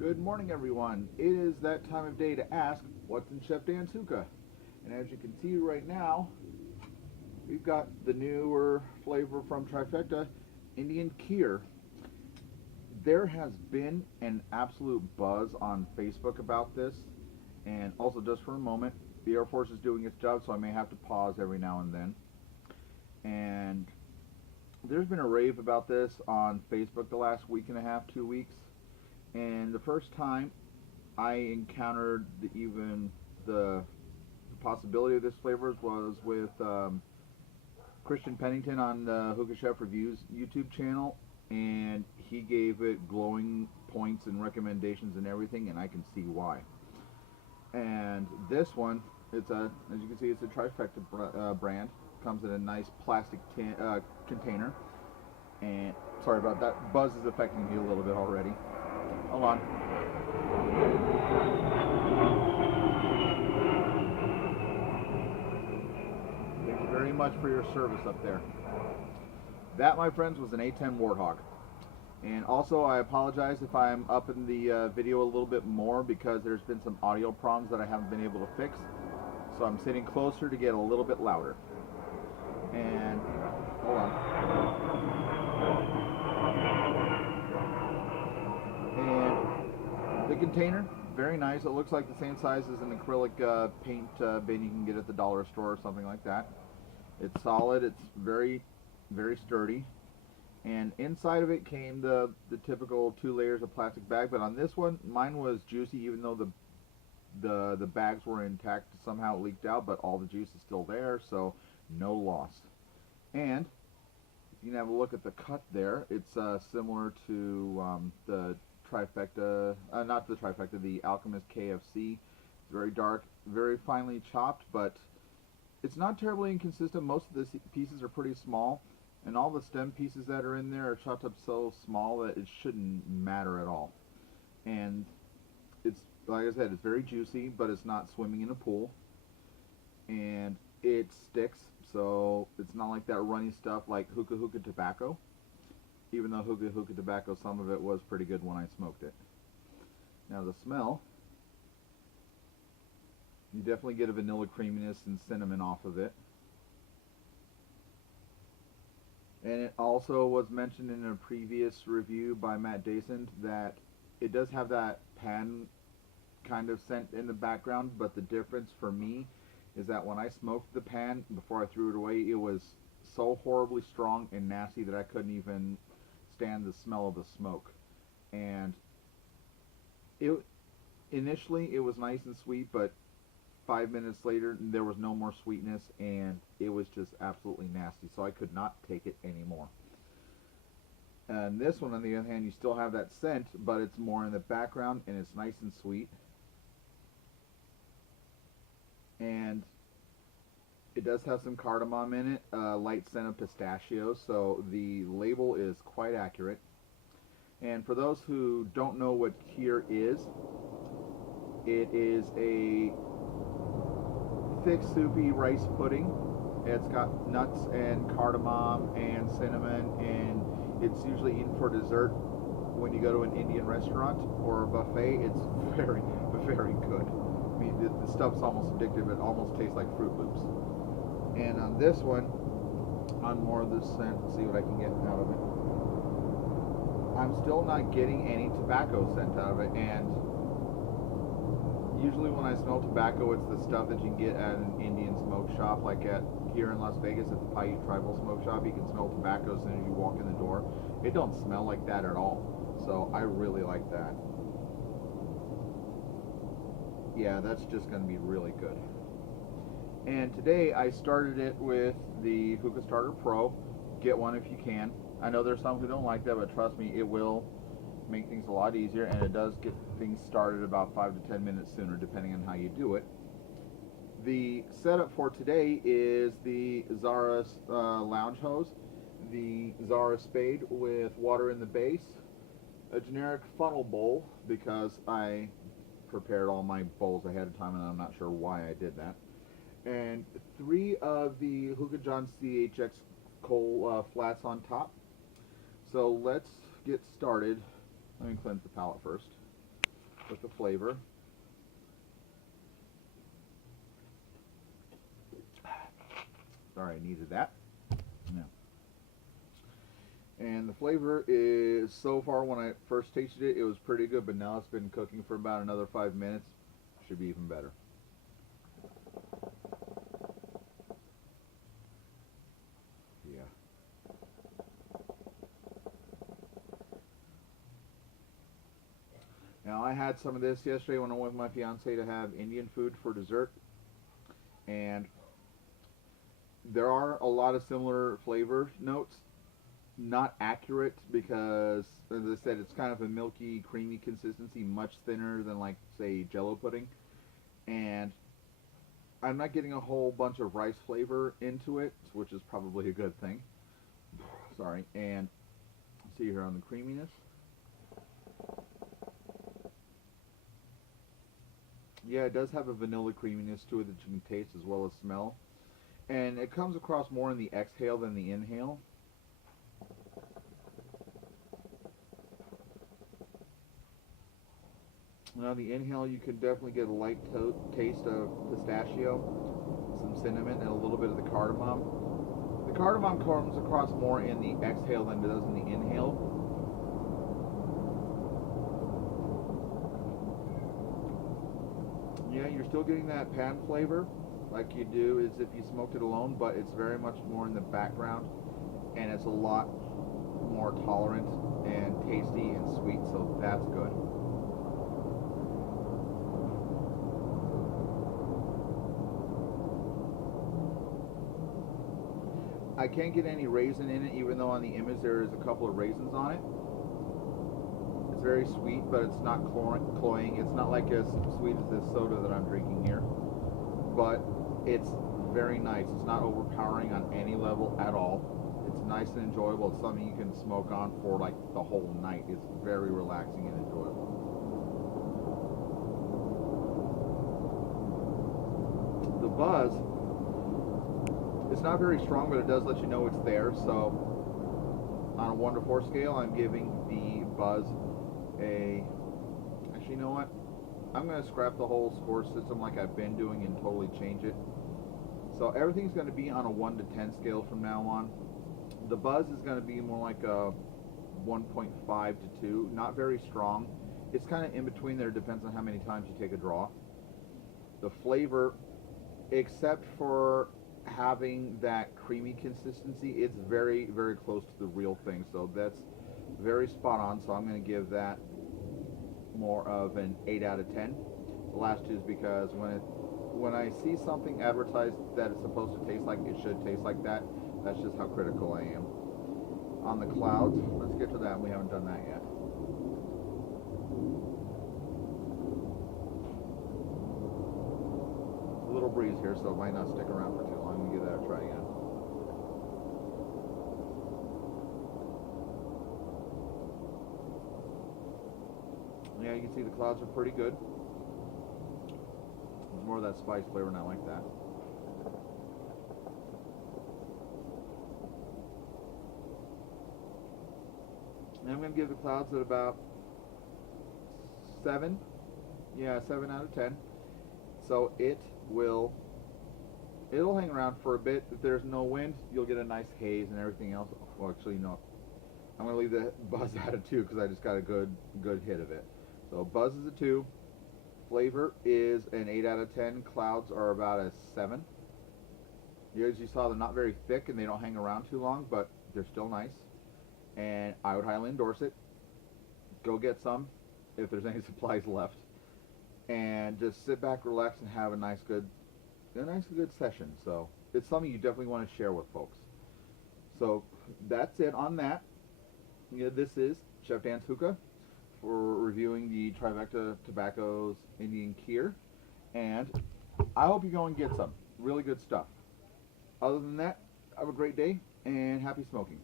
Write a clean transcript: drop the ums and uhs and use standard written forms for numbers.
Good morning, everyone. It is that time of day to ask what's in Chef Dan's hookah. And as you can see right now, we've got the newer flavor from Trifecta, Indian Kheer. There has been an absolute buzz on Facebook about this, and also just for a moment, the Air Force is doing its job, so I may have to pause every now and then. And there's been a rave about this on Facebook the last week and a half, 2 weeks. And the first time I encountered even the possibility of this flavor was with Christian Pennington on the Hookah Chef Reviews YouTube channel, and he gave it glowing points and recommendations and everything, and I can see why. And this one, as you can see, it's a Trifecta brand. Comes in a nice plastic container, and sorry about that. Buzz is affecting me a little bit already. Hold on. Thank you very much for your service up there. That, my friends, was an A10 Warthog. And also, I apologize if I'm up in the video a little bit more because there's been some audio problems that I haven't been able to fix. So I'm sitting closer to get a little bit louder. And, hold on. And the container, very nice. It looks like the same size as an acrylic paint bin you can get at the dollar store or something like that. It's solid. It's very, very sturdy. And inside of it came the typical 2 layers of plastic bag, but on this one, mine was juicy, even though the bags were intact. Somehow it leaked out, but all the juice is still there, so no loss. And if you can have a look at the cut there, it's similar to the Trifecta, not the Trifecta, the Alchemist KFC. It's very dark, very finely chopped, but it's not terribly inconsistent. Most of the pieces are pretty small, and all the stem pieces that are in there are chopped up so small that it shouldn't matter at all. And it's, like I said, it's very juicy, but it's not swimming in a pool. And it sticks, so it's not like that runny stuff like hookah tobacco. Even though hookah tobacco, some of it was pretty good when I smoked it. Now the smell, you definitely get a vanilla creaminess and cinnamon off of it. And it also was mentioned in a previous review by Matt Dason that it does have that pan kind of scent in the background, but the difference for me is that when I smoked the pan before I threw it away, it was so horribly strong and nasty that I couldn't even stand the smell of the smoke. And initially it was nice and sweet, but 5 minutes later there was no more sweetness, and it was just absolutely nasty, so I could not take it anymore. And this one, on the other hand, you still have that scent, but it's more in the background, and it's nice and sweet. And it does have some cardamom in it, light scent of pistachio, so the label is quite accurate. And for those who don't know what Kheer is, it is a thick, soupy rice pudding. It's got nuts and cardamom and cinnamon, and it's usually eaten for dessert when you go to an Indian restaurant or a buffet. It's very, very good. I mean, the stuff's almost addictive. It almost tastes like Fruit Loops. And on this one, on more of this scent, see what I can get out of it. I'm still not getting any tobacco scent out of it, and usually when I smell tobacco, it's the stuff that you can get at an Indian smoke shop, like here in Las Vegas at the Paiute Tribal Smoke Shop. You can smell tobacco as soon as you walk in the door. It don't smell like that at all, so I really like that. Yeah, that's just going to be really good. And today I started it with the Hookah Starter Pro. Get one if you can. I know there's some who don't like that, but trust me, it will make things a lot easier, and it does get things started about 5 to 10 minutes sooner depending on how you do it. The setup for today is the Zara lounge hose, the Zara spade with water in the base, a generic funnel bowl because I prepared all my bowls ahead of time and I'm not sure why I did that, and 3 of the Hookah John CHX coal flats on top. So let's get started. Let me cleanse the palette first. with the flavor. Sorry, I needed that. Yeah. And the flavor is, so far when I first tasted it, it was pretty good, but now it's been cooking for about another 5 minutes. Should be even better. Yeah. Now I had some of this yesterday when I went with my fiance to have Indian food for dessert, and there are a lot of similar flavor notes. Not accurate because, as I said, it's kind of a milky, creamy consistency, much thinner than like say Jello pudding, and I'm not getting a whole bunch of rice flavor into it, which is probably a good thing. Sorry, and see here on the creaminess. Yeah, it does have a vanilla creaminess to it that you can taste as well as smell. And it comes across more in the exhale than the inhale. Now the inhale, you can definitely get a light taste of pistachio, some cinnamon, and a little bit of the cardamom. The cardamom comes across more in the exhale than it does in the inhale. Yeah, you're still getting that pan flavor like you do as if you smoked it alone, but it's very much more in the background, and it's a lot more tolerant and tasty and sweet, so that's good. I can't get any raisin in it, even though on the image there is a couple of raisins on it. It's very sweet, but it's not cloying. It's not like as sweet as this soda that I'm drinking here, but it's very nice. It's not overpowering on any level at all. It's nice and enjoyable. It's something you can smoke on for like the whole night. It's very relaxing and enjoyable. The buzz, it's not very strong, but it does let you know it's there. So on a 1 to 4 scale, I'm giving the buzz a, actually, you know what? I'm going to scrap the whole score system like I've been doing and totally change it. So everything's going to be on a 1 to 10 scale from now on. The buzz is going to be more like a 1.5 to 2, not very strong. It's kind of in between there, depends on how many times you take a draw. The flavor, except for having that creamy consistency, it's very, very close to the real thing, so that's very spot on. So I'm going to give that more of an 8 out of 10. The last two is because when I see something advertised that it's supposed to taste like it should taste like that, that's just how critical I am. On the clouds, let's get to that. We haven't done that yet. A little breeze here, so it might not stick around for too long. I'm gonna give that a try again. Yeah, you can see the clouds are pretty good. There's more of that spice flavor, and I like that. And I'm going to give the clouds at about 7. Yeah, 7 out of 10. So it'll hang around for a bit. If there's no wind, you'll get a nice haze and everything else. Well, actually, no. I'm going to leave the buzz at a 2 because I just got a good hit of it. So buzz is a 2. Flavor is an 8 out of 10. Clouds are about a 7. As you saw, they're not very thick and they don't hang around too long, but they're still nice. And I would highly endorse it. Go get some if there's any supplies left, and just sit back, relax, and have a nice good session. So it's something you definitely want to share with folks. So that's it on that. This is Chef Dan's Hookah for reviewing the Trifecta Tobacco's Indian Kheer, and I hope you go and get some really good stuff. Other than that, have a great day and happy smoking.